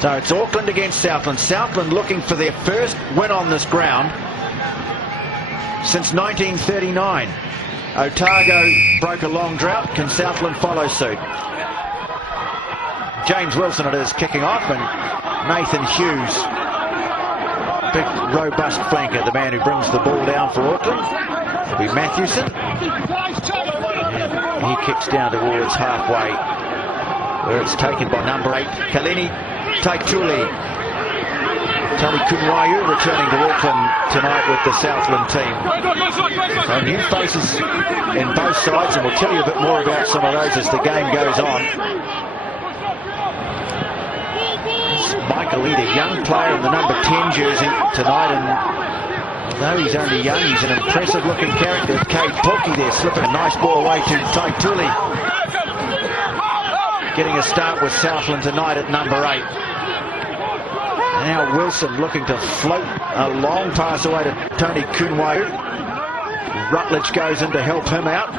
So it's Auckland against Southland. Southland looking for their first win on this ground since 1939. Otago broke a long drought. Can Southland follow suit? James Wilson it is kicking off, and Nathan Hughes, big robust flanker, the man who brings the ball down for Auckland. It'll be Matthewson. And he kicks down towards halfway, where it's taken by number 8, Kalini Taituli. Tony Kunwayu returning to Auckland tonight with the Southland team. So new faces in both sides, and we'll tell you a bit more about some of those as the game goes on. Michael Eder, young player in the number 10 jersey tonight, and although he's only young, he's an impressive looking character. Cade Pulkey there slipping a nice ball away to Taituli. Getting a start with Southland tonight at number 8. Now Wilson looking to float a long pass away to Tony Kunwayu. Rutledge goes in to help him out.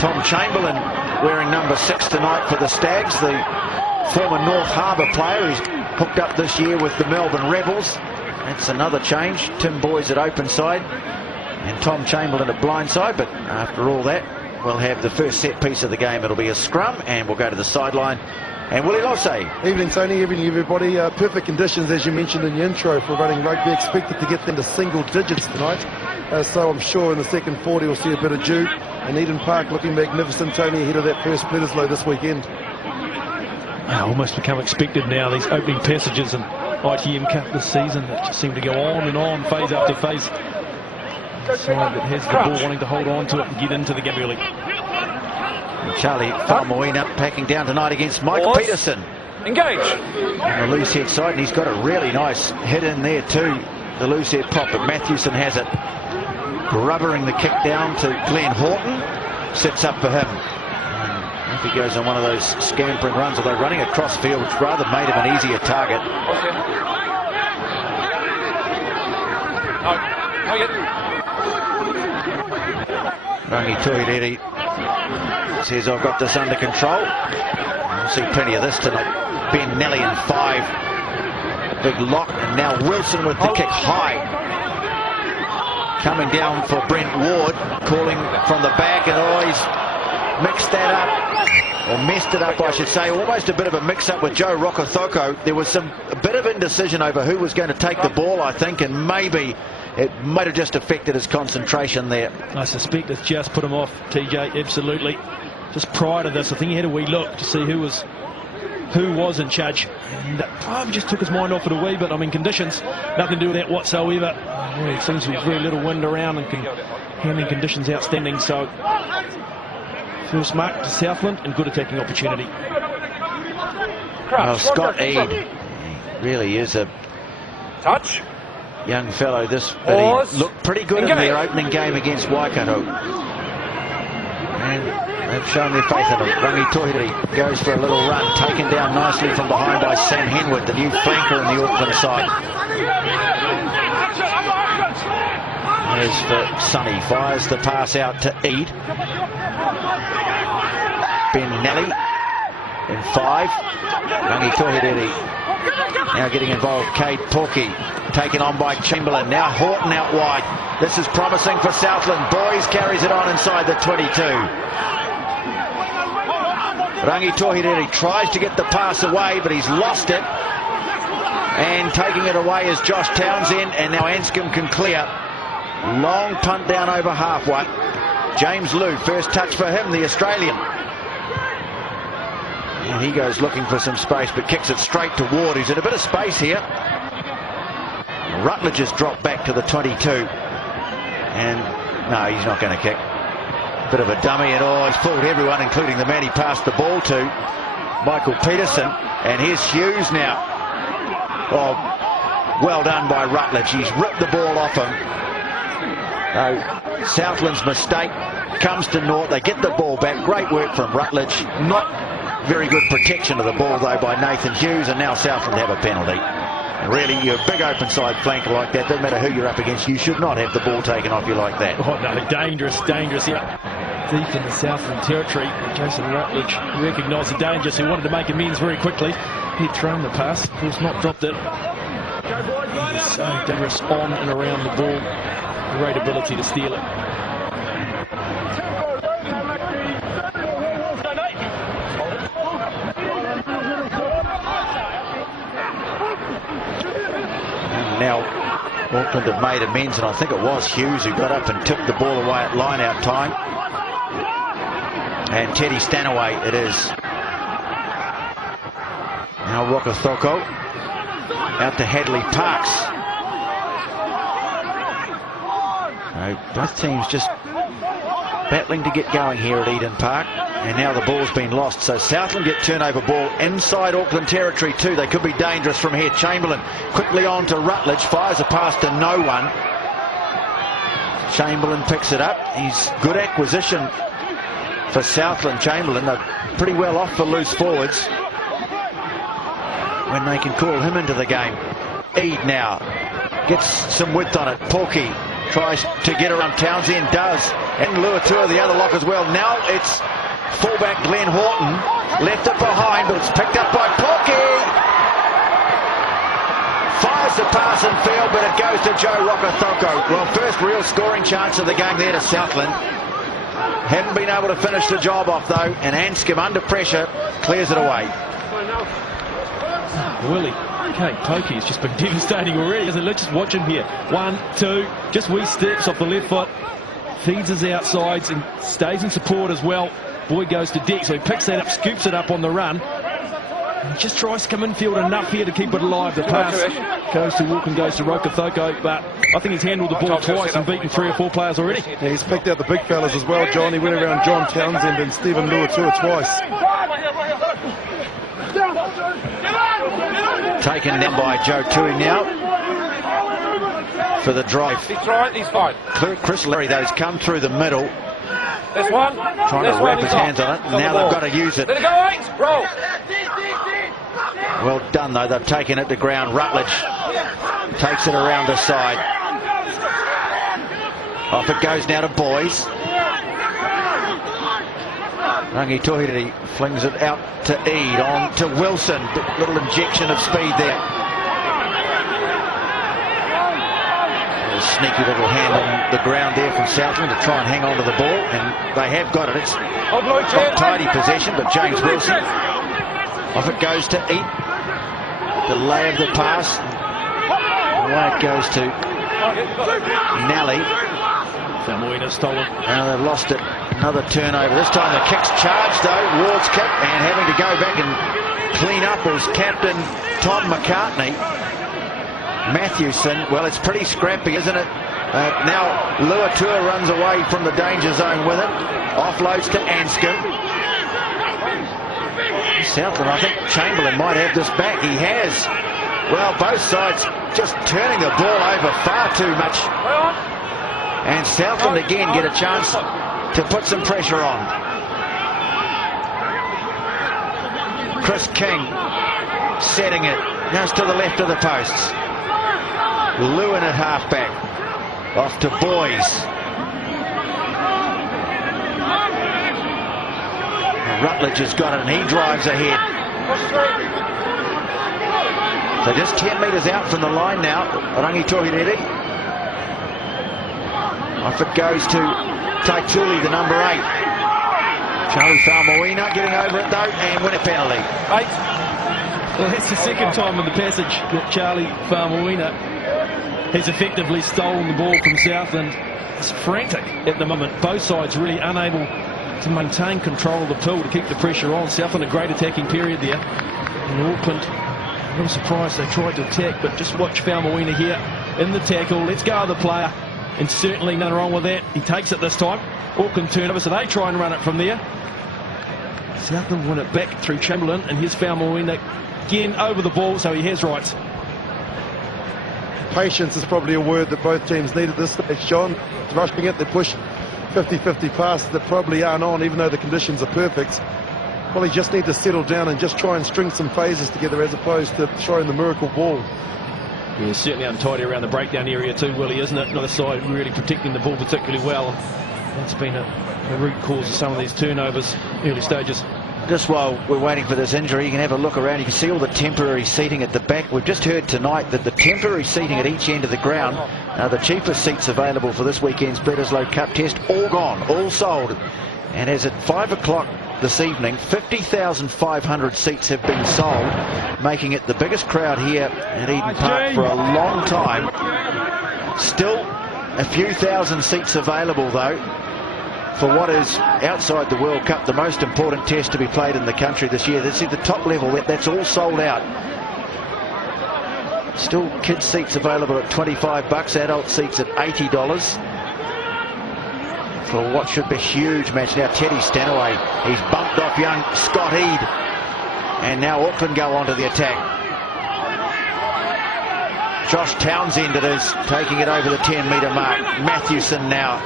Tom Chamberlain wearing number 6 tonight for the Stags, the former North Harbour player who's hooked up this year with the Melbourne Rebels. That's another change. Tim Boys at open side and Tom Chamberlain at blind side, but after all that, we'll have the first set piece of the game. It'll be a scrum, and we'll go to the sideline. And Willie Lossay. Evening, Tony. Evening, everybody. Perfect conditions, as you mentioned in your intro, for running rugby. Expected to get into single digits tonight. So I'm sure in the second 40 we'll see a bit of dew. And Eden Park looking magnificent, Tony, ahead of that first Bledisloe this weekend. Almost become expected now, these opening passages in ITM Cup this season that just seem to go on and on, phase after phase. Side that has the ball wanting to hold on to it and get into the game early. Charlie Falamoina packing down tonight against Mike Peterson. Engage. On the loose head side, and he's got a really nice hit in there too. The loose head pop, but Matthewson has it. Rubbering the kick down to Glenn Horton. Sits up for him. And if he goes on one of those scampering runs, although running across field, which rather made him an easier target. Rangi Tuiriri says, I've got this under control. We'll see plenty of this tonight. Ben Nelly in 5. Big lock, and now Wilson with the kick high. Coming down for Brent Ward, calling from the back, and he's mixed that up, or messed it up I should say. Almost a bit of a mix-up with Joe Rokothoko. There was a bit of indecision over who was going to take the ball, I think, and maybe it might have just affected his concentration there. I suspect it's just put him off, TJ, absolutely. Just prior to this, I think he had a wee look to see who was in charge. And probably just took his mind off it a wee bit. I mean, conditions, nothing to do with that whatsoever. It seems to be very little wind around, and handling conditions outstanding. So, first mark to Southland and good attacking opportunity. Well, Scott Eade, he really is a Touch. young fellow. But he looked pretty good in their opening game against Waikato. And they've shown their faith in him. Rangi Tuiriri goes for a little run, taken down nicely from behind by Sam Henwood, the new flanker in the Auckland side. As for Sonny, fires the pass out to Eade. Ben Nelly in 5. Rangi Tuiriri now getting involved. Cade Pulkey taken on by Chamberlain. Now Horton out wide. This is promising for Southland. Boys carries it on inside the 22. Rangi Tuiriri tries to get the pass away, but he's lost it. And taking it away is Josh Townsend, and now Anscombe can clear. Long punt down over halfway. James Liu, first touch for him, the Australian. And he goes looking for some space, but kicks it straight to Ward, who's in a bit of space here. Rutledge has dropped back to the 22. And no, he's not going to kick. Bit of a dummy, and he's fooled everyone, including the man he passed the ball to, Michael Peterson. And here's Hughes now. Oh, well done by Rutledge. He's ripped the ball off him. Southland's mistake comes to naught. They get the ball back. Great work from Rutledge. Not very good protection of the ball, though, by Nathan Hughes. And now Southland have a penalty. And really, you're a big open side flanker like that. Doesn't matter who you're up against. You should not have the ball taken off you like that. Oh, no, dangerous, dangerous. Yeah. deep in the Southland territory. Jason Rutledge recognised the danger, so he wanted to make amends very quickly. He'd thrown the pass, of course not dropped it. He's so dangerous on and around the ball. Great ability to steal it. And now Auckland have made amends, and I think it was Hughes who got up and tipped the ball away at line-out time. And Teddy Stanaway it is. Now Rokothoko out to Hadley Parks. So both teams just battling to get going here at Eden Park. And now the ball's been lost. So Southland get turnover ball inside Auckland territory too. They could be dangerous from here. Chamberlain quickly on to Rutledge. Fires a pass to no one. Chamberlain picks it up. He's good acquisition for Southland. Chamberlain, they're pretty well off for loose forwards when they can call him into the game. Eade now gets some width on it. Porky tries to get around Townsend, does, and Luatua the other lock as well. Now it's fullback Glenn Horton, left it behind, but it's picked up by Porky. Fires the pass in field, but it goes to Joe Rokothoko. Well, first real scoring chance of the game there to Southland. Haven't been able to finish the job off though, and Anscombe under pressure clears it away. Willie, okay, Pokey has just been devastating already. Let's just watch him here. 1, 2, just wee steps off the left foot. Feeds his outsides and stays in support as well. Boyd goes to deck, so he picks that up, scoops it up on the run. He just tries to come infield enough here to keep it alive. The pass goes to Auckland, goes to Rokothoko, but I think he's handled the ball twice and beaten 3 or 4 players already. Yeah, he's picked out the big fellas as well, John. He went around John Townsend and Stephen Luatua twice. Taken down by Joe Tui now for the drive. He's right, he's fine. Chris Larry, those come through the middle. This one. Trying to wrap his hands on it. Now they've got to use it. Let it go, 8. Roll. Well done though, they've taken it to ground. Rutledge takes it around the side. Off it goes now to Boys. Rangi Tohiri flings it out to Eade, on to Wilson. Little injection of speed there. A sneaky little hand on the ground there from Southland to try and hang on to the ball, and they have got it. It's not tidy possession, but James Wilson. Off it goes to Eade. Delay of the pass. Away it goes to Nally. Famuina stolen. Now they've lost it. Another turnover. This time the kick's charged though. Ward's kick, and having to go back and clean up is captain Tom McCartney. Matthewson, well, it's pretty scrappy, isn't it? Now Luatua runs away from the danger zone with it. Offloads to Anscombe. Southland, I think Chamberlain might have this back. He has. Well, both sides just turning the ball over far too much. And Southland again get a chance to put some pressure on. Chris King setting it. Goes to the left of the posts. Lewin at halfback. Off to Boys. Rutledge has got it and he drives ahead. So just 10 metres out from the line now. Rangi Tohireri. Off it goes to Taituli, the number 8. Charlie Faumuina getting over it though and win a penalty. 8. Well, that's the second time in the passage that Charlie Faumuina has effectively stolen the ball from Southland. It's frantic at the moment. Both sides really unable to maintain control of the pill to keep the pressure on. Southland a great attacking period there. And Auckland, I'm surprised they tried to attack, but just watch Faumuina here in the tackle. Let's go of the player. And certainly nothing wrong with that. He takes it this time. Auckland turnover, so they try and run it from there. Southland win it back through Chamberlain, and here's Faumuina again over the ball, so he has rights. Patience is probably a word that both teams need at this stage, John. Rushing it, they push 50-50 passes that probably aren't on, even though the conditions are perfect. Well, he just need to settle down and just try and string some phases together as opposed to throwing the miracle ball. Yeah, certainly untidy around the breakdown area too, Willie, isn't it? Another side really protecting the ball particularly well. That's been a root cause of some of these turnovers early stages. Just while we're waiting for this injury, you can have a look around. You can see all the temporary seating at the back. We've just heard tonight that the temporary seating at each end of the ground, the cheapest seats available for this weekend's Bledisloe Cup test, all gone, all sold. And as at 5 o'clock this evening, 50,500 seats have been sold, making it the biggest crowd here at Eden Park for a long time. Still a few thousand seats available, though, for what is, outside the World Cup, the most important test to be played in the country this year. That's at the top level, that's all sold out. Still kids seats available at $25, adult seats at $80 for what should be a huge match. Now Teddy Stanaway, he's bumped off young Scott Eade, and now Auckland go onto the attack. Josh Townsend it is, taking it over the 10-metre mark. Matthewson now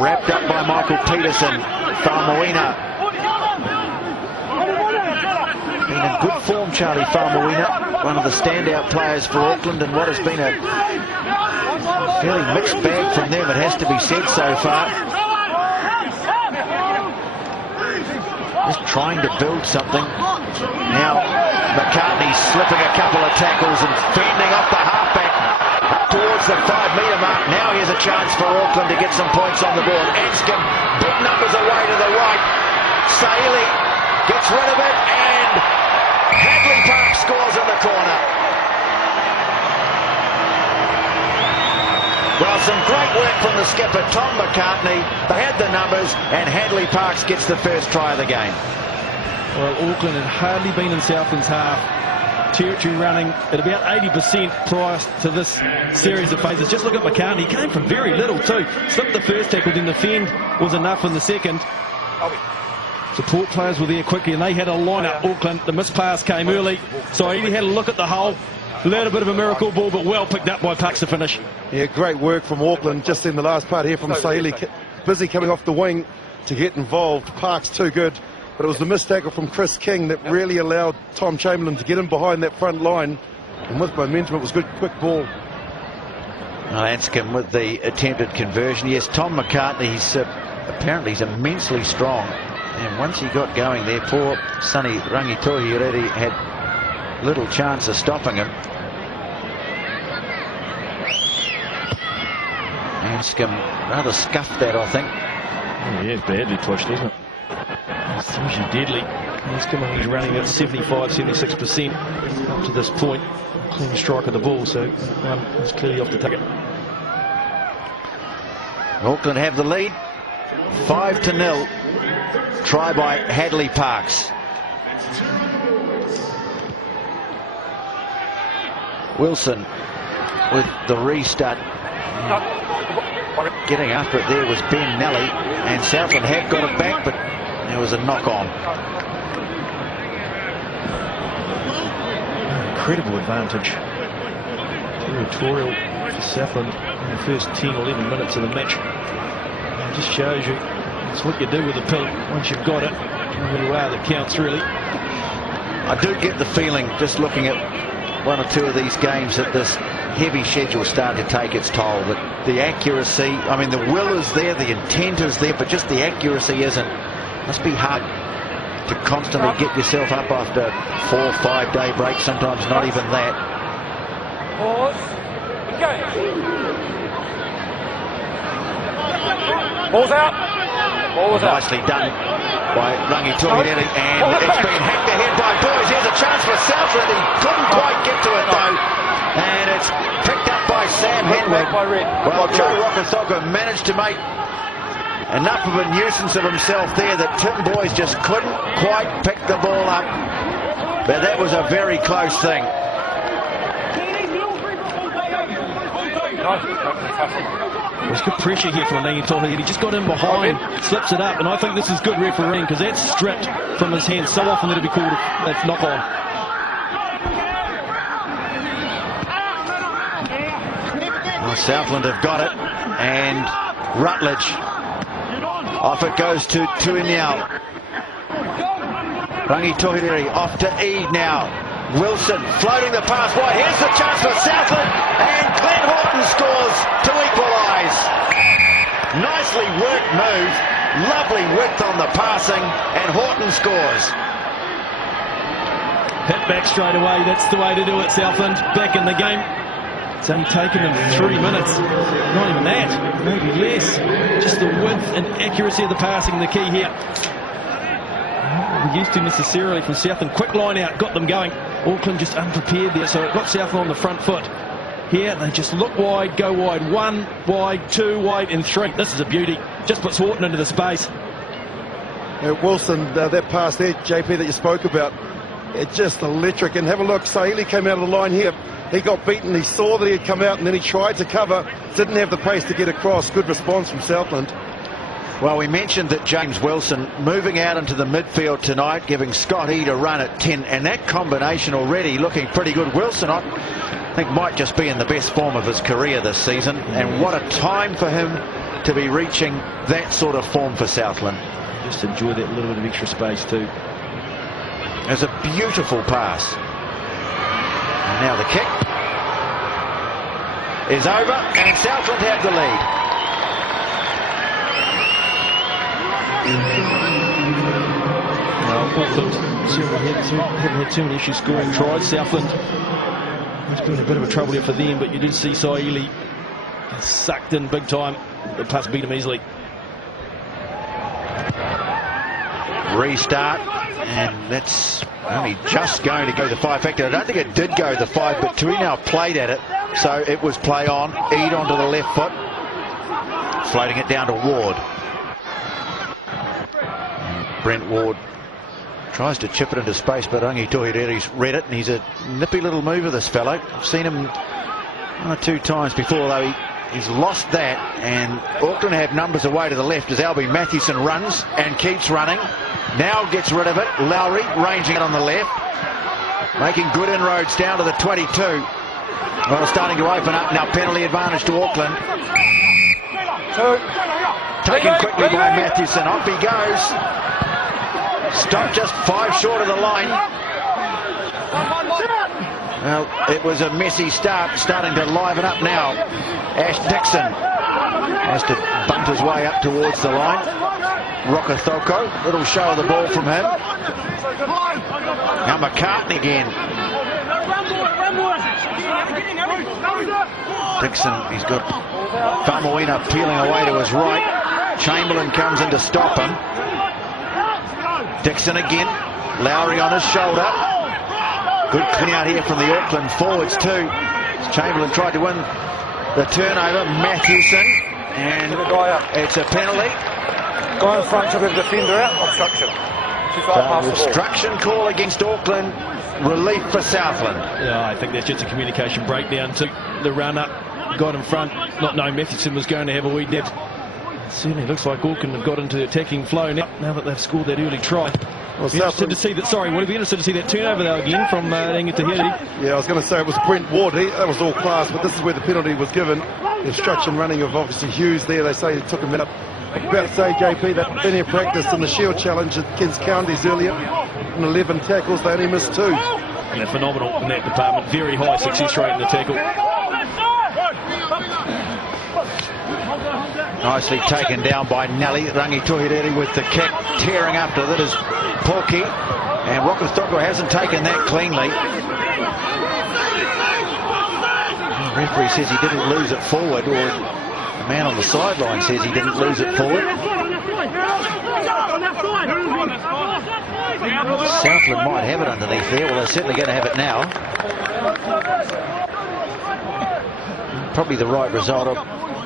wrapped up by Michael Peterson. Faumuina been in good form, Charlie Faumuina, one of the standout players for Auckland, and what has been a fairly mixed bag from them, it has to be said, so far. Just trying to build something. Now McCartney's slipping a couple of tackles and fending off the halfback up towards the 5-metre mark. Now here's a chance for Auckland to get some points on the board. Anscombe, big numbers away to the right. Saili gets rid of it, and Hadley Park scores in the corner. Well, some great work from the skipper, Tom McCartney. They had the numbers, and Hadley Parks gets the first try of the game. Well, Auckland had hardly been in Southland's half. Territory running at about 80% prior to this series of phases. Just look at McCartney. He came from very little too. Slipped the first tackle, then the fend was enough in the second. Support players were there quickly, and they had a line-up, Auckland. The miss pass came early, so he had a look at the hole. A little bit of a miracle ball, but well picked up by Parks to finish. Yeah, great work from Auckland. Just in the last part here from Saili, busy coming off the wing to get involved. Parks too good, but it was the missed tackle from Chris King that really allowed Tom Chamberlain to get in behind that front line, and with momentum it was good, quick ball. Well, Anscombe with the attempted conversion. Yes, Tom McCartney, apparently he's immensely strong, and once he got going there, poor Sonny Rangitohi already had little chance of stopping him. Anscombe rather scuffed that, I think. Oh, yeah, badly pushed, isn't it? It's usually deadly. Anscombe, he's running at 75-76% up to this point. Clean strike of the ball, so it's clearly off the target. Auckland have the lead, 5-0. Try by Hadley Parks. Wilson with the restart. Getting after it there was Ben Nelly, and Southland have got it back, but there was a knock on. Incredible advantage. Territorial for Southland in the first 10-11 minutes of the match. It just shows you it's what you do with the pill once you've got it. Who you are that counts, really. I do get the feeling, just looking at one or two of these games, that this heavy schedule started to take its toll. That the accuracy, I mean, the will is there, the intent is there, but just the accuracy isn't. Must be hard to constantly get yourself up after 4 or 5 day break, sometimes not even that. Pause. Okay. Ball's out. Ball was out. Nicely done by Rangitohi, and it's been hacked ahead by Boys. Here's a chance for Southland. He couldn't quite get to it though, and it's picked up by Sam Henwick. Well, Joe Rokithoka managed to make enough of a nuisance of himself there that Tim Boys just couldn't quite pick the ball up, but that was a very close thing. There's good pressure here from Rangitohi. He just got in behind, slips it up, and I think this is good refereeing because that's stripped from his hands. So often that'll be called a knock on. Well, Southland have got it, and Rutledge. Off it goes to Tuinyao. Rangitohi off to Eade now. Wilson floating the pass wide. Here's the chance for Southland, and Glenn Horton scores to equalise. space. Nicely worked move. Lovely width on the passing, and Horton scores. Hit back straight away. That's the way to do it, Southland. Back in the game. It's only taken them 3 minutes. Not even that. Maybe less. Just the width and accuracy of the passing, the key here. Not used to necessarily from Southland. Quick line out, got them going. Auckland just unprepared there, so it got Southland on the front foot. Here they just look wide, go wide. 1 wide, 2 wide, and 3. This is a beauty. Just puts Horton into the space. Wilson, that pass there, JP, that you spoke about, it's just electric. And have a look, Sahili came out of the line here. He got beaten, he saw that he had come out, and then he tried to cover, didn't have the pace to get across. Good response from Southland. Well, we mentioned that James Wilson moving out into the midfield tonight, giving Scott Eade a run at 10, and that combination already looking pretty good. Wilson, I think, might just be in the best form of his career this season, and what a time for him to be reaching that sort of form for Southland. Just enjoy that little bit of extra space too. It's a beautiful pass. And now the kick is over, and Southland have the lead. Well, Auckland haven't had too many issues scoring tries. Southland has been a bit of a trouble here for them, but you did see Sahili sucked in big time. The pass beat him easily. Restart, and that's only just going to go the 5 factor. I don't think it did go the 5, but Tui now played at it, so it was play on. Eade onto the left foot, floating it down to Ward. And Brent Ward tries to chip it into space, but Rangi Tohirere's read it, and he's a nippy little mover, this fellow. I've seen him 1 or 2 times before, though he's lost that, and Auckland have numbers away to the left as Albie Mathewson runs and keeps running. Now gets rid of it. Lowry ranging it on the left, making good inroads down to the 22. Well, starting to open up now. Penalty advantage to Auckland. Taken quickly by Mathewson. Off he goes. Stopped just 5 short of the line. Well, it was a messy start, starting to liven up now. Ash Dixon has to bunt his way up towards the line. Rokothoko, little show of the ball from him. Now McCartney again. Dixon, he's got Famuina peeling away to his right. Chamberlain comes in to stop him. Dixon again. Lowry on his shoulder. Good clean out here from the Auckland forwards too. Chamberlain tried to win the turnover. Mathewson, and it's a penalty. Guy in front took the defender out. Obstruction. Obstruction call against Auckland. Relief for Southland. Yeah, I think that's just a communication breakdown. Took the run up, got in front, not knowing Mathewson was going to have a wee dip. Certainly looks like Auckland have got into the attacking flow now that they've scored that early try. Well, be interested to see that. Sorry, would it be interested to see that turnover though again from Tahiri? Yeah, I was going to say it was Brent Ward. That was all class, but this is where the penalty was given. The obstruction running of obviously Hughes there. They say he took him out. I'm about to say, JP, that plenty of practice in the Shield Challenge at Kings Counties earlier. In 11 tackles, they only missed 2. And they're phenomenal in that department. Very high success rate in the tackle. Nicely taken down by Nelly. Rangi Tohirere with the kick. Tearing after that is Porky. And Rokothoko hasn't taken that cleanly. The referee says he didn't lose it forward, or the man on the sideline says he didn't lose it forward. Southland might have it underneath there. Well, they're certainly going to have it now. Probably the right result.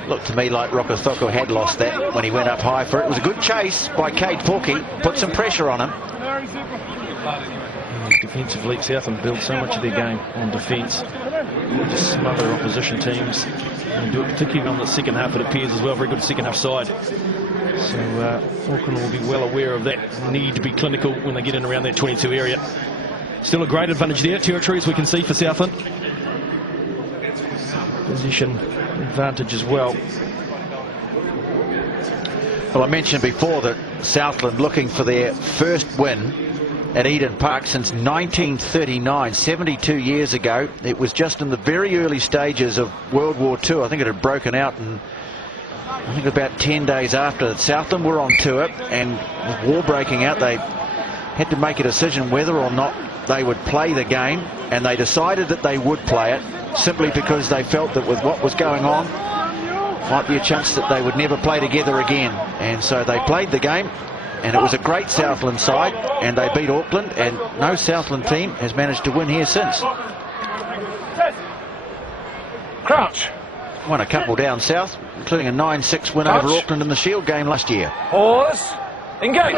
Looked to me like Rokothoko had lost that when he went up high for it. It was a good chase by Cade Porky. Put some pressure on him. Defensively, Southland build so much of their game on defence. Just some other opposition teams and do it particularly on the second half, it appears as well. Very good second half side. So Auckland will be well aware of that need to be clinical when they get in around that 22 area. Still a great advantage there. Territory, as we can see, for Southland. Position advantage as well. Well, I mentioned before that Southland looking for their first win at Eden Park since 1939, 72 years ago. It was just in the very early stages of World War II. I think it had broken out in I think about 10 days after that, Southland were on tour, and with war breaking out, they had to make a decision whether or not they would play the game, and they decided that they would play it simply because they felt that with what was going on, might be a chance that they would never play together again. And so they played the game, and it was a great Southland side, and they beat Auckland, and no Southland team has managed to win here since. Crouch. Won a couple down south, including a 9-6 win over Auckland in the Shield game last year. Pause. Engage.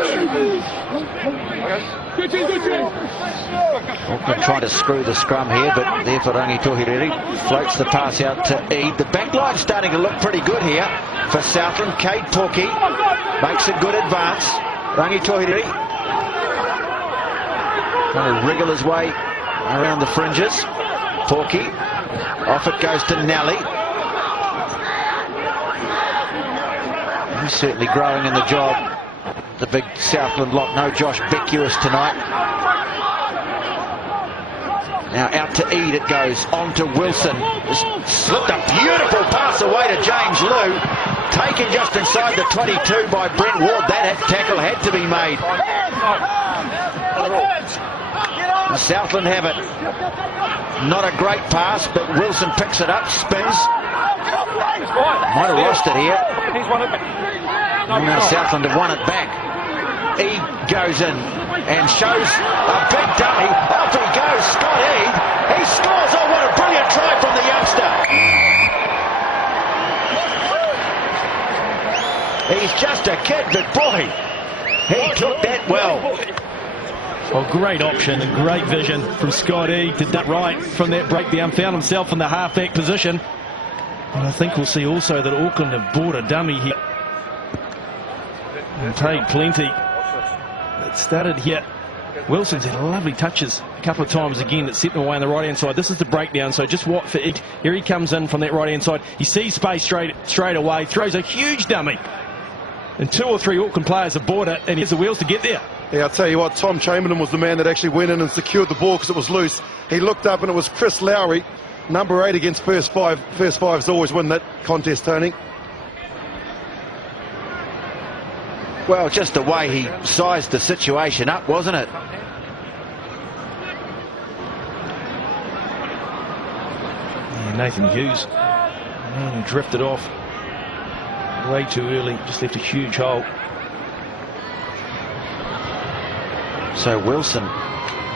Auckland trying to screw the scrum here, but there for Rangi Tohiriri. Floats the pass out to Eid. The back line starting to look pretty good here for Southland. Cade Porky makes a good advance. Rangi Tohiriri trying to wriggle his way around the fringes. Porky, off it goes to Nelly. He's certainly growing in the job. The big Southland lock. No Josh Beckwith tonight. Now out to Eid it goes. On to Wilson. Just slipped a beautiful pass away to James Liu. Taken just inside the 22 by Brent Ward. That tackle had to be made. Southland have it. Not a great pass, but Wilson picks it up, spins. Might have lost it here. Now Southland have won it back. Eid goes in and shows a big dummy. Off he goes, Scott Eid. He scores. Oh, what a brilliant try from the youngster. He's just a kid, but boy, he took that well. Well, great option and great vision from Scott Eid. Did that right from that breakdown. Found himself in the halfback position. And I think we'll see also that Auckland have bought a dummy here. And paid plenty. It started here. Wilson's had lovely touches a couple of times again that set them away on the right hand side. This is the breakdown, so just what for Eid. Here he comes in from that right hand side. He sees space straight away, throws a huge dummy. And 2 or 3 Auckland players have bought it, and he has the wheels to get there. Yeah, I'll tell you what, Tom Chamberlain was the man that actually went in and secured the ball because it was loose. He looked up and it was Chris Lowry, number 8 against first five. First fives always win that contest, Tony. Well, just the way he sized the situation up, wasn't it? Yeah, Nathan Hughes, man, drifted off way too early, just left a huge hole. So Wilson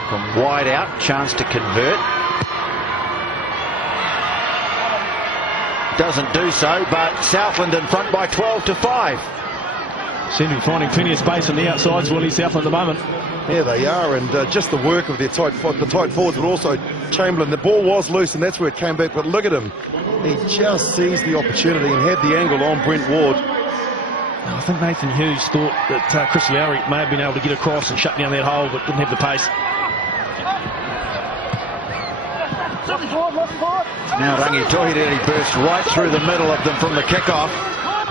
from wide out, chance to convert. Doesn't do so, but Southland in front by 12-5. Seem to be finding plenty of space on the outsides, Willie, Southland at the moment. Yeah, they are, and just the work of their tight forwards, but also Chamberlain. The ball was loose, and that's where it came back, but look at him. He just seized the opportunity and had the angle on Brent Ward. I think Nathan Hughes thought that Chris Lowry may have been able to get across and shut down that hole, but didn't have the pace. Now Rangi Tohiriri bursts right through the middle of them from the kickoff.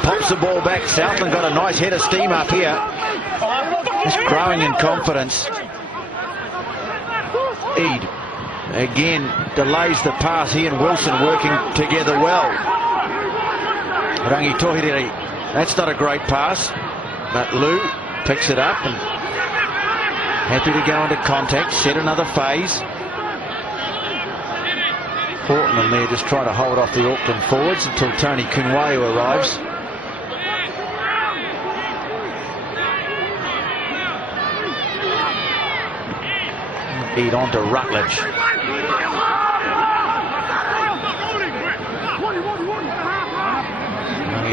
Pops the ball back. Southland got a nice head of steam up here. Just growing in confidence. Eid again delays the pass. He and Wilson working together well. Rangi Tohiriri, that's not a great pass, but Liu picks it up and happy to go into contact, set another phase. Portman there just trying to hold off the Auckland forwards until Tony Kunwayu arrives. Eid on to Rutledge.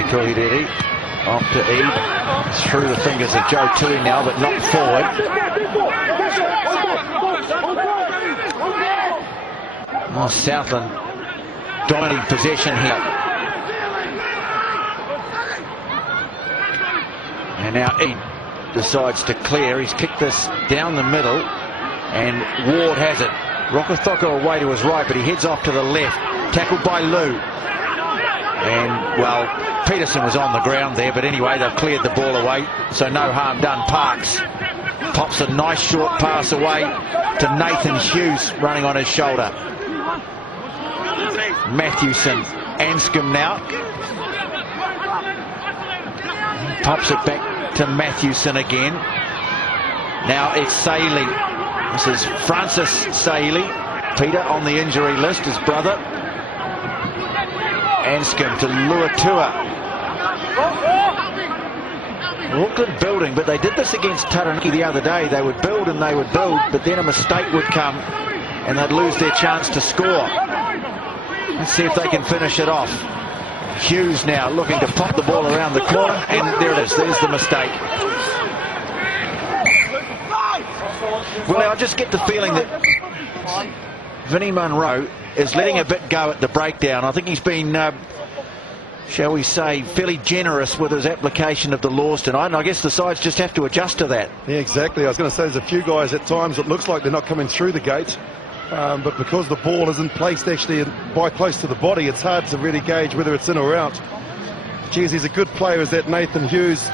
Tohiriri off to Eid. Through the fingers of Joe Tui now, but not forward. Oh, Southland dominating possession here. And now Eid decides to clear. He's kicked this down the middle, and Ward has it. Rokotoko away to his right, but he heads off to the left. Tackled by Liu. And, well, Peterson was on the ground there, but anyway, they've cleared the ball away, so no harm done. Parks pops a nice short pass away to Nathan Hughes running on his shoulder. Matthewson, Anscombe now. Pops it back to Mathewson again. Now it's Saley. This is Francis Saley. Peter on the injury list, his brother. Anscombe to Luatua. Auckland building, but they did this against Taranaki the other day. They would build and they would build, but then a mistake would come and they'd lose their chance to score. Let's see if they can finish it off. Hughes now looking to pop the ball around the corner, and there it is. There's the mistake. Well, I just get the feeling that Vinnie Munro is letting a bit go at the breakdown. I think he's been, shall we say, fairly generous with his application of the laws tonight, and I guess the sides just have to adjust to that. Yeah, exactly. I was going to say there's a few guys at times it looks like they're not coming through the gate, but because the ball isn't placed actually by close to the body, it's hard to really gauge whether it's in or out. Geez, he's a good player, is that Nathan Hughes,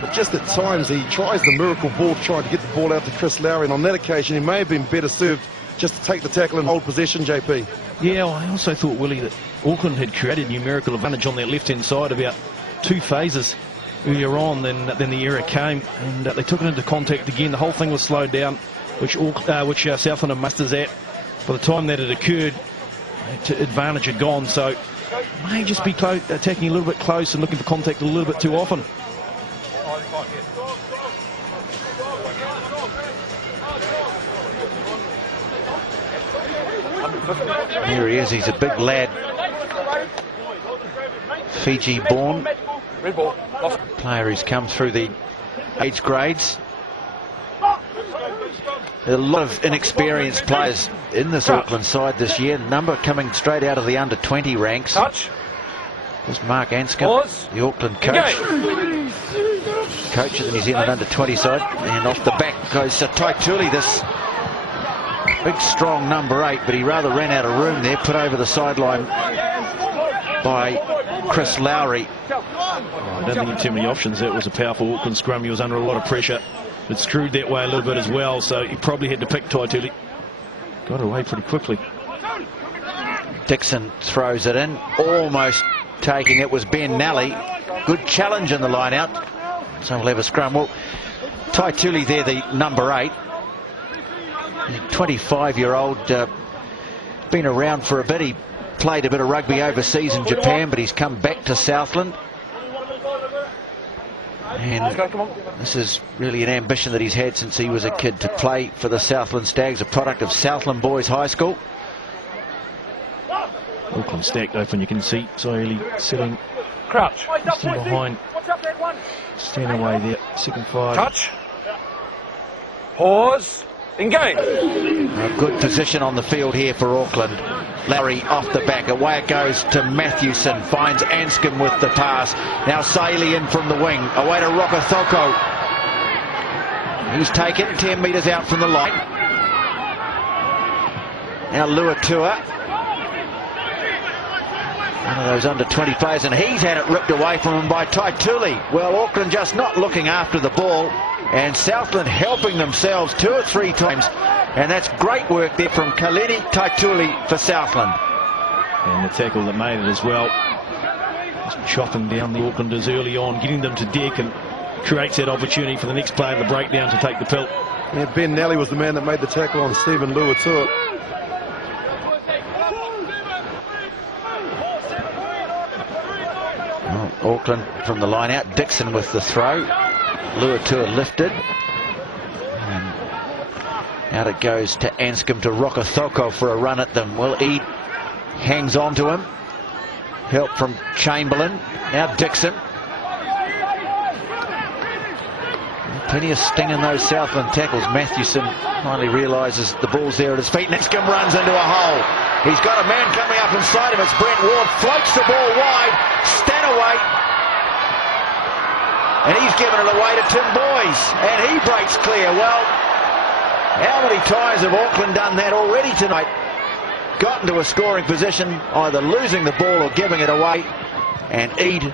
but just at times he tries the miracle ball, trying to get the ball out to Chris Lowry, and on that occasion he may have been better served just to take the tackle and hold possession, JP. Yeah, well, I also thought, Willie, that Auckland had created numerical advantage on their left-hand side about 2 phases earlier on. Then the error came, and they took it into contact again. The whole thing was slowed down, which Southland and musters at. By the time that it occurred, advantage had gone. So may just be attacking a little bit close and looking for contact a little bit too often. Here he is, he's a big lad. Fiji born. Player who's come through the age grades. A lot of inexperienced players in this Auckland side this year. Number coming straight out of the under-20 ranks. There's Mark Anscombe, the Auckland coach. Coach of the New Zealand under-20 side. And off the back goes Taituli, this big strong number 8, but he rather ran out of room there, put over the sideline by Chris Lowry. I don't think he had too many options. That was a powerful Auckland scrum. He was under a lot of pressure. It screwed that way a little bit as well, so he probably had to pick Taituli. Got it away pretty quickly. Dixon throws it in, almost taking it was Ben Nally. Good challenge in the line out, so we'll have a scrum. Well, Taituli there, the number 8. 25-year-old, been around for a bit. He played a bit of rugby overseas in Japan, but he's come back to Southland. And this is really an ambition that he's had since he was a kid, to play for the Southland Stags, a product of Southland Boys High School. Auckland stacked open, you can see Saeli sitting Crouch. Behind. Stand away there, second 5. Touch. Pause. Engage. A good position on the field here for Auckland. Lowry off the back, away it goes to Mathewson, finds Anscombe with the pass. Now Saley in from the wing, away to Rokothoko. He's taken 10 metres out from the line. Now Luatua, one of those under-20 players, and he's had it ripped away from him by Taituli. Well, Auckland just not looking after the ball, and Southland helping themselves 2 or 3 times, and that's great work there from Kaleni Taituli for Southland. And the tackle that made it as well, just chopping down the Aucklanders early on, getting them to deck, and creates that opportunity for the next player in the breakdown to take the pill. Yeah, Ben Nally was the man that made the tackle on Stephen Luatua. Well, Auckland from the line out, Dixon with the throw. Luatua lifted. And out it goes to Anscombe, to Rokothoko for a run at them. Well, Eade hangs on to him. Help from Chamberlain. Now Dixon. Plenty of sting in those Southland tackles. Mathewson finally realises the ball's there at his feet. Anscombe runs into a hole. He's got a man coming up inside him. It's Brent Ward. Floats the ball wide. Stanaway. And he's given it away to Tim Boys. And he breaks clear. Well, how many times have Auckland done that already tonight? Got into a scoring position, either losing the ball or giving it away. And Eade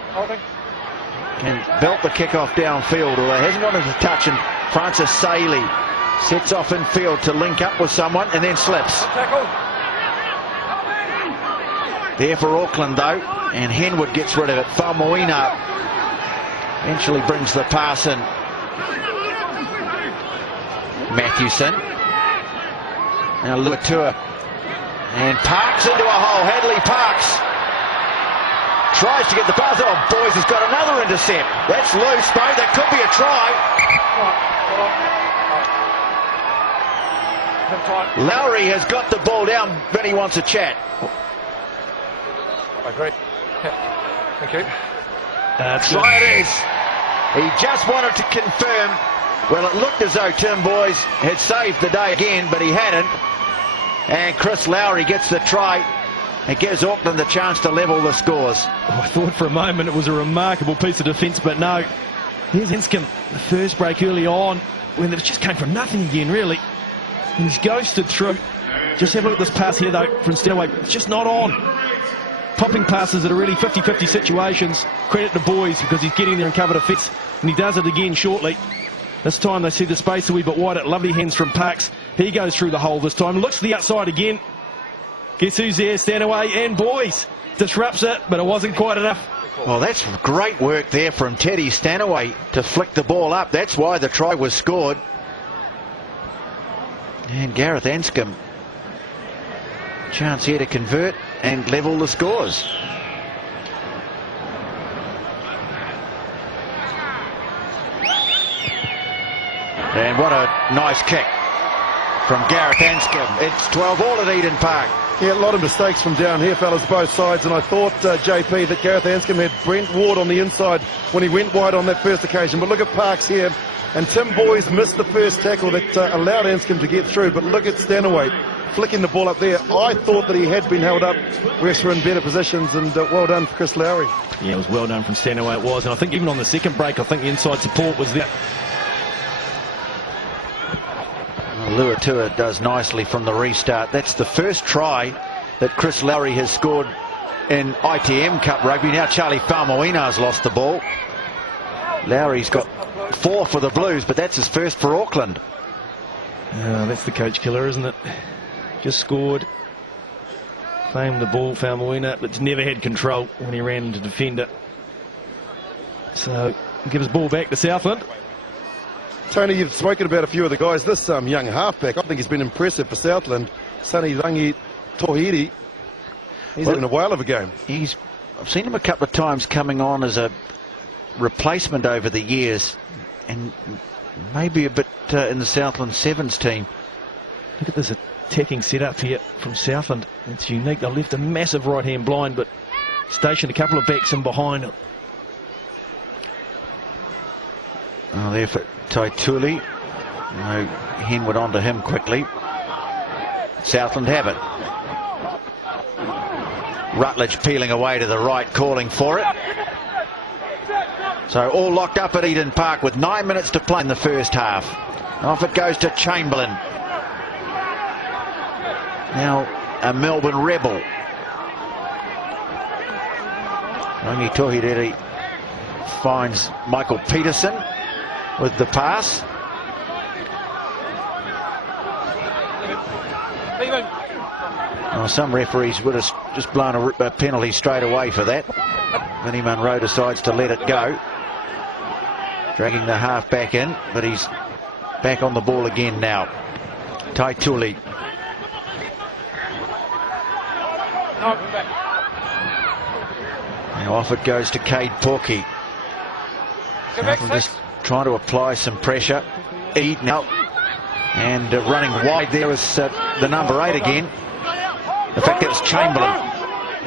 can belt the kickoff downfield, although he hasn't got into touch. And Francis Saley sets off in field to link up with someone and then slips. There for Auckland though, and Henwood gets rid of it. Faumuina Eventually brings the pass in. Matthewson. Now Luatua. And Parks into a hole. Hadley Parks tries to get the pass. Oh, Boys has got another intercept. That's loose, though. That could be a try. Lowry has got the ball down, but he wants a chat. I agree. Yeah. Thank you. Try it is. He just wanted to confirm. Well, it looked as though Tim Boys had saved the day again, but he hadn't. And Chris Lowry gets the try. It gives Auckland the chance to level the scores. Oh, I thought for a moment it was a remarkable piece of defence, but no. Here's Enscombe, the first break early on, when it just came from nothing again, really. And he's ghosted through. Just have a look at this pass here, though, from Stanaway. It's just not on. Popping passes that are really 50-50 situations. Credit to Boys because he's getting there and covered a fence, and he does it again shortly. This time they see the space a wee bit wider. Lovely hands from Parks. He goes through the hole this time. Looks to the outside again. Guess who's there? Stanaway and Boys. Disrupts it, but it wasn't quite enough. Well, that's great work there from Teddy Stanaway to flick the ball up. That's why the try was scored. And Gareth Anscombe. Chance here to convert and level the scores. And what a nice kick from Gareth Anscombe. It's 12 all at Eden Park. Yeah, a lot of mistakes from down here, fellas, both sides. And I thought, JP, that Gareth Anscombe had Brent Ward on the inside when he went wide on that first occasion. But look at Parks here. And Tim Boys missed the first tackle that allowed Anscombe to get through. But look at Stanaway flicking the ball up there. I thought that he had been held up. West were in better positions, and well done for Chris Lowry. Yeah, it was well done from Stanaway, it was. And I think even on the second break, I think the inside support was there. Luatua does nicely from the restart. That's the first try that Chris Lowry has scored in ITM Cup Rugby. Now Charlie Faumuina's lost the ball. Lowry's got 4 for the Blues, but that's his first for Auckland. That's the coach killer, isn't it? Just scored. Claimed the ball, Faumuina, but never had control when he ran to defend it. So, give his ball back to Southland. Tony, you've spoken about a few of the guys. This young halfback, I think he's been impressive for Southland. Sonny Rangi Tohiri. He's having a whale of a game. I've seen him a couple of times coming on as a replacement over the years, and maybe a bit in the Southland Sevens team. Look at this attacking setup here from Southland. It's unique. They left a massive right hand blind, but stationed a couple of backs in behind. Oh, there for Taituli. No, Henwood onto him quickly. Southland have it. Rutledge peeling away to the right, calling for it. So all locked up at Eden Park with 9 minutes to play in the first half. Off it goes to Chamberlain. Now a Melbourne rebel. Rangi Tohiri finds Michael Peterson with the pass. Well, some referees would have just blown a penalty straight away for that. Vinnie Munro decides to let it go. Dragging the half back in, but he's back on the ball again now. Taituli. Now off it goes to Cade Porky. Just trying to apply some pressure. Eat now. And running wide there is the number 8 again. In fact, it's Chamberlain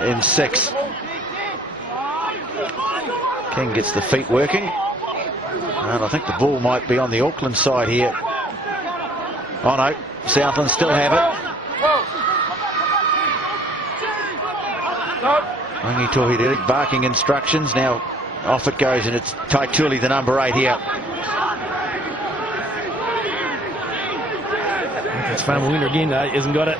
in 6. King gets the feet working. And I think the ball might be on the Auckland side here. Oh no, Southland still have it. Rangi Tohiri barking instructions. Now off it goes, and it's Taituli, the number 8 here. It's Faumuina again, though. He hasn't got it.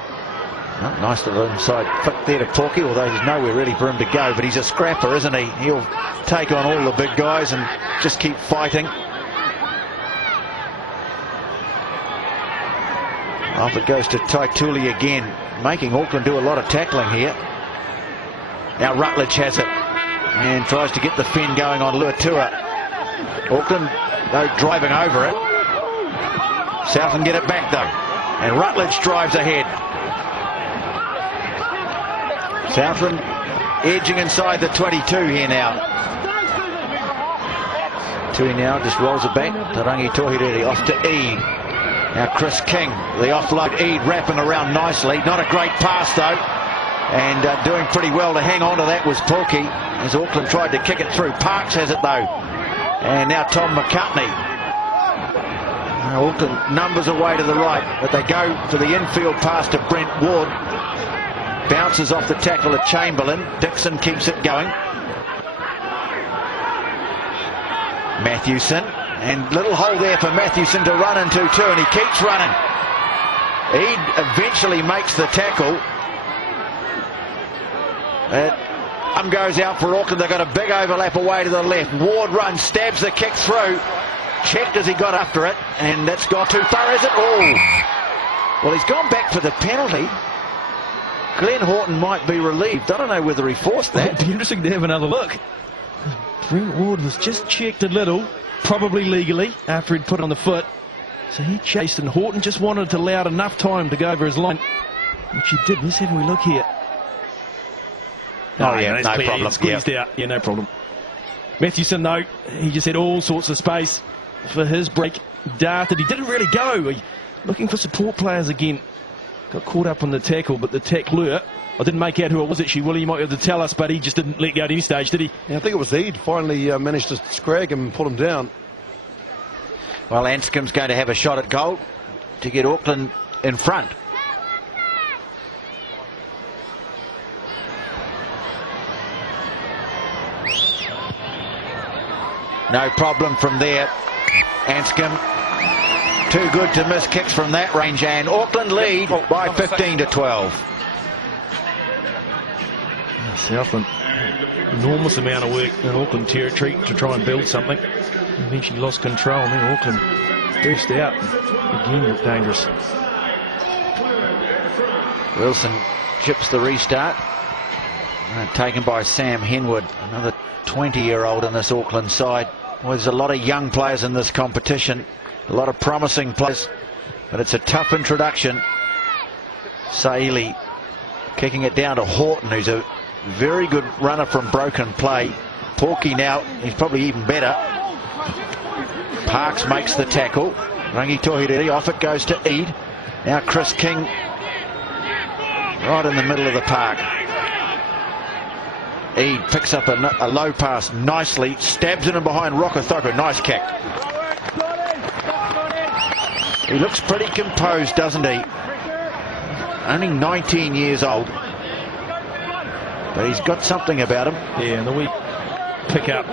Oh, nice little inside flick there to Porky, although there's nowhere really for him to go, but he's a scrapper, isn't he? He'll take on all the big guys and just keep fighting. Off it goes to Taituli again, making Auckland do a lot of tackling here. Now Rutledge has it and tries to get the fin going on Luatua. Auckland, though, driving over it. Southland get it back, though. And Rutledge drives ahead. Southland edging inside the 22 here now. Tui now just rolls it back. Tarangi Tohirere off to Eade. Now Chris King, the offload. Eade wrapping around nicely. Not a great pass, though. And doing pretty well to hang on to that was Pulkey, as Auckland tried to kick it through. Parks has it, though. And now Tom McCartney. Now Auckland numbers away to the right, but they go for the infield pass to Brent Ward. Bounces off the tackle of Chamberlain. Dixon keeps it going. Matthewson, and little hole there for Matthewson to run into too, and he keeps running. Eade eventually makes the tackle. Arm goes out for Auckland. They've got a big overlap away to the left. Ward runs, stabs the kick through. Checked as he got after it, and that's gone too far, is it? Oh! Well, he's gone back for the penalty. Glenn Horton might be relieved. I don't know whether he forced that. It'd be interesting to have another look. Brent Ward was just checked a little, probably legally, after he'd put it on the foot. So he chased, and Horton just wanted to allow enough time to go over his line, which he did. Let's have a look here. Oh, yeah, no problem. Squeezed out. Yeah, no problem. Matthewson, though, he just had all sorts of space for his break. Darted. He didn't really go. Looking for support players again. Got caught up on the tackle, but the tackler, I didn't make out who it was actually. Willie, you might be able to tell us, but he just didn't let go at any stage, did he? Yeah, I think it was Eade finally managed to scrag him and pull him down. Well, Anscombe's going to have a shot at goal to get Auckland in front. No problem from there. Anscombe too good to miss kicks from that range, and Auckland lead by 15 to 12. Southland, enormous amount of work in Auckland territory to try and build something. Eventually lost control, and then Auckland burst out. Again, looked dangerous. Wilson chips the restart. Taken by Sam Henwood, another 20-year-old in this Auckland side. Well, there's a lot of young players in this competition, a lot of promising players, but it's a tough introduction. Saili kicking it down to Horton, who's a very good runner from broken play. Porky now, he's probably even better. Parks makes the tackle. Rangi Tohirere, off it goes to Eade. Now Chris King right in the middle of the park. Eade picks up a low pass nicely, stabs it in behind Rokothoko. Nice kick. He looks pretty composed, doesn't he? Only 19 years old, but he's got something about him. Yeah, and the wee pick up,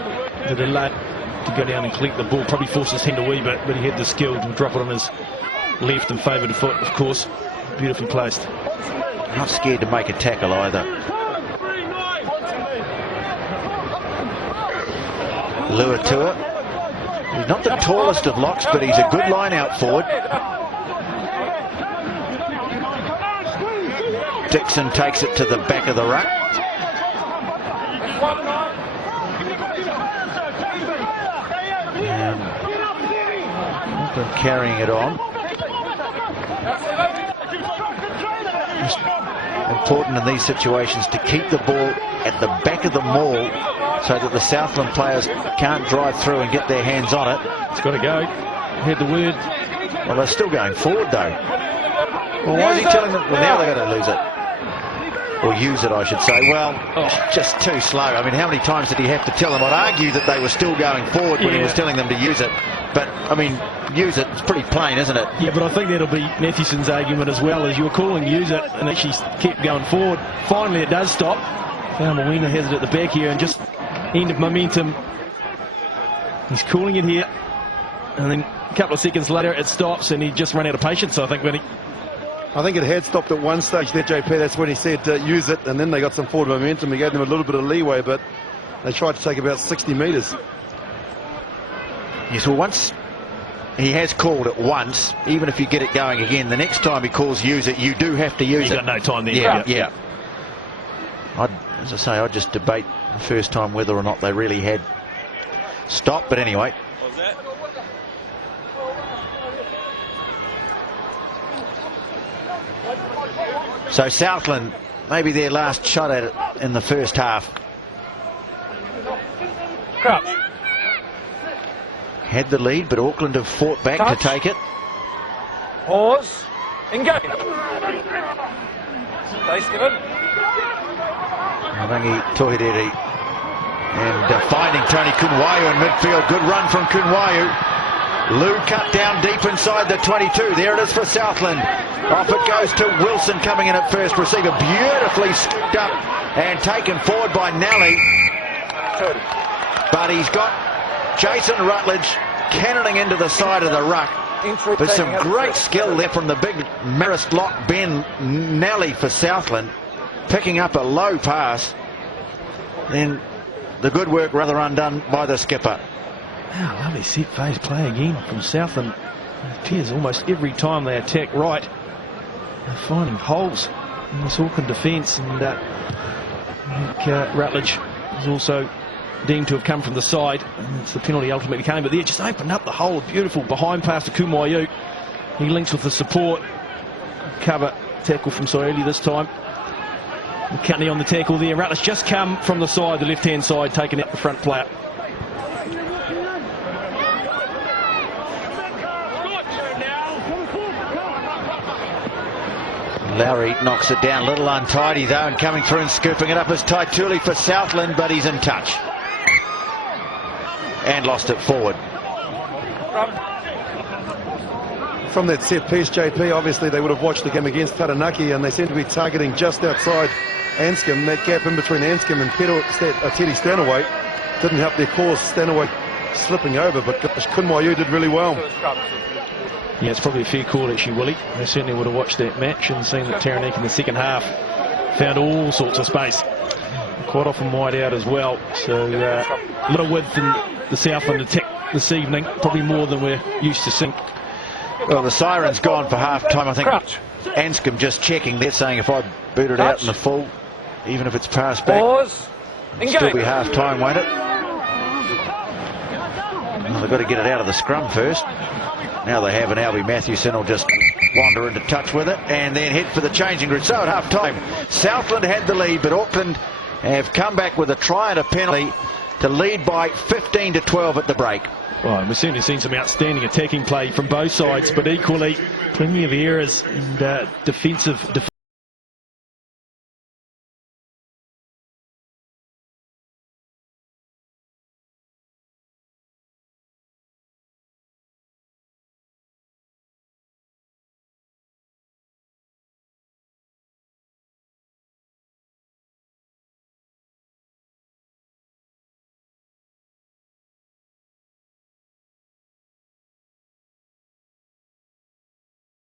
the delay to go down and collect the ball probably forced his hand a wee bit, but he had the skill to drop it on his left and favoured foot, of course. Beautifully placed. Not scared to make a tackle either. Luatua. He's not the tallest of locks, but he's a good line out forward. Dixon takes it to the back of the ruck. And carrying it on. It's important in these situations to keep the ball at the back of the maul so that the Southland players can't drive through and get their hands on it. It's got to go. Heard the word. Well, they're still going forward, though. Well, why is he telling them? Well, now they're going to lose it. Or use it, I should say. Well, just too slow. I mean, how many times did he have to tell them? I'd argue that they were still going forward when he was telling them to use it. But, I mean, use it, it's pretty plain, isn't it? Yeah, but I think that'll be Matthewson's argument as well, as you were calling use it, and actually kept going forward. Finally, it does stop. Mawina has it at the back here, and just end of momentum. He's calling it here, and then a couple of seconds later it stops, and he just ran out of patience, I think, when he... I think it had stopped at one stage there, JP. That's when he said use it, and then they got some forward momentum. He gave them a little bit of leeway, but they tried to take about 60 metres. Yes, well, once he has called it once, even if you get it going again, the next time he calls use it, you do have to use it. You've got no time there. Yeah. As I say, I'd just debate the first time whether or not they really had stop, but anyway. So Southland, maybe their last shot at it in the first half. Crouch. Had the lead, but Auckland have fought back Touch. to take it. Pause. Engage. Stay, Stephen. Rangi Tohideri. And finding Tony Kunwayu in midfield. Good run from Kunwayu. Lou cut down deep inside the 22. There it is for Southland. Off it goes to Wilson coming in at first receiver. Beautifully scooped up and taken forward by Nally. But he's got Jason Rutledge cannoning into the side of the ruck. But some great skill there from the big Marist lock Ben Nally for Southland. Picking up a low pass. Then the good work rather undone by the skipper. Wow, lovely set phase play again from Southland. It appears almost every time they attack right, they're finding holes in this Auckland defence, and I think Rutledge is also deemed to have come from the side, and it's the penalty ultimately came, but there just opened up the hole. Beautiful behind pass to Kumayu. He links with the support. Cover tackle from Soeli this time. McCartney on the tackle there. Rutledge just come from the side, the left hand side, taking out the front player. Lowry knocks it down, a little untidy though, and coming through and scooping it up is Taituli for Southland, but he's in touch. And lost it forward. From that set piece, JP, obviously they would have watched the game against Taranaki, and they seem to be targeting just outside Anscombe. That gap in between Anscombe and Teddy Stanaway didn't help their cause. Stanaway slipping over, but gosh, Kunwayu did really well. Yeah, it's probably a fair call actually, Willie. They certainly would have watched that match and seen that Taranaki in the second half found all sorts of space. Quite often wide out as well. So a lot of width in the Southland attack this evening, probably more than we're used to seeing. Well, the siren's gone for half-time. I think Anscombe just checking there, saying if I boot it out in the full, even if it's passed back, it'll still be half-time, won't it? Well, they've got to get it out of the scrum first. Now they have, and Albie Matthewson will just wander into touch with it and then head for the changing room. So at half-time, Southland had the lead, but Auckland have come back with a try and a penalty to lead by 15-12 at the break. Well, we've certainly seen some outstanding attacking play from both sides, but equally plenty of errors and defensive